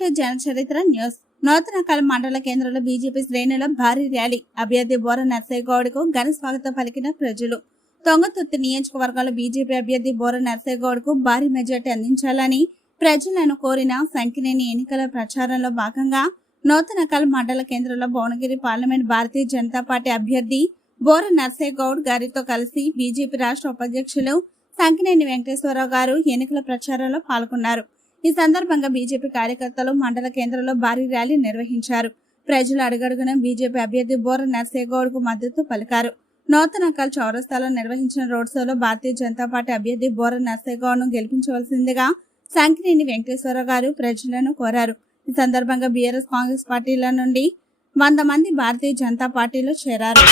Welcome to జన చరిత్ర news. Nuthankal మండల కేంద్రంలో బీజేపీ శ్రేణుల భారీ ర్యాలీ. అభ్యర్థి బోర నర్సయ్య గౌడ్కు ఘన స్వాగతం పలికిన ప్రజలు. తొంగతుర్తి నియోజకవర్గంలో బీజేపీ అభ్యర్థి బోర నర్సయ్య గౌడ్కు భారీ మెజార్టీ అందించాలని ప్రజలను కోరిన సంకినేని ఎన్నికల ప్రచారంలో భాగంగా నూతనకల్ మండల కేంద్రంలో భువనగిరి పార్లమెంట్ భారతీయ జనతా పార్టీ అభ్యర్థి బోర నర్సయ్య గౌడ్ గారితో కలిసి బీజేపీ రాష్ట్ర ఉపాధ్యక్షులు సంకినేని వెంకటేశ్వరరావు గారు ఎన్నికల ప్రచారంలో పాల్గొన్నారు. ఈ సందర్భంగా బీజేపీ కార్యకర్తలు మండల కేంద్రంలో భారీ ర్యాలీ నిర్వహించారు. ప్రజలు అడుగడుగున బీజేపీ అభ్యర్థి బోర నర్సయ్య గౌడ్ కు మద్దతు పలికారు. నూతనకల్ చౌరస్తాలో నిర్వహించిన రోడ్ షోలో భారతీయ జనతా పార్టీ అభ్యర్థి బోర నర్సయ్య గౌడ్ ను గెలిపించవలసిందిగా సంకినేని వెంకటేశ్వరరావు గారు ప్రజలను కోరారు. ఈ సందర్భంగా బీఆర్ఎస్ కాంగ్రెస్ పార్టీల నుండి 100 మంది భారతీయ జనతా పార్టీలో చేరారు.